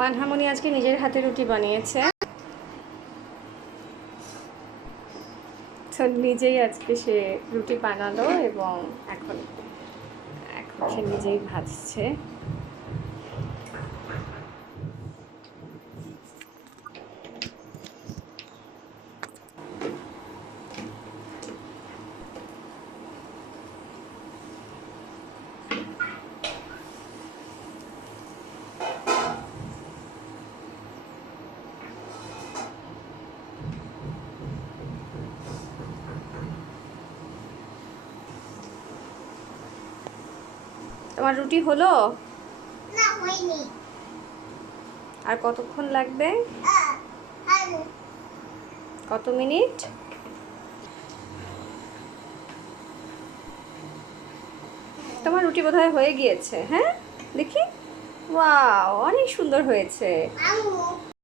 মানহামনি আজকে নিজের হাতে রুটি বানিয়েছে, তো নিজেই আজকে সে রুটি বানালো এবং এখন এখন সে নিজেই ভাজছে। তোমার রুটি হলো? না, হয়নি। আর কতক্ষণ লাগবে? কত মিনিট? তোমার রুটি বোধহয় হয়ে গিয়েছে। হ্যাঁ, দেখি। ওয়াও, অনেক সুন্দর হয়েছে।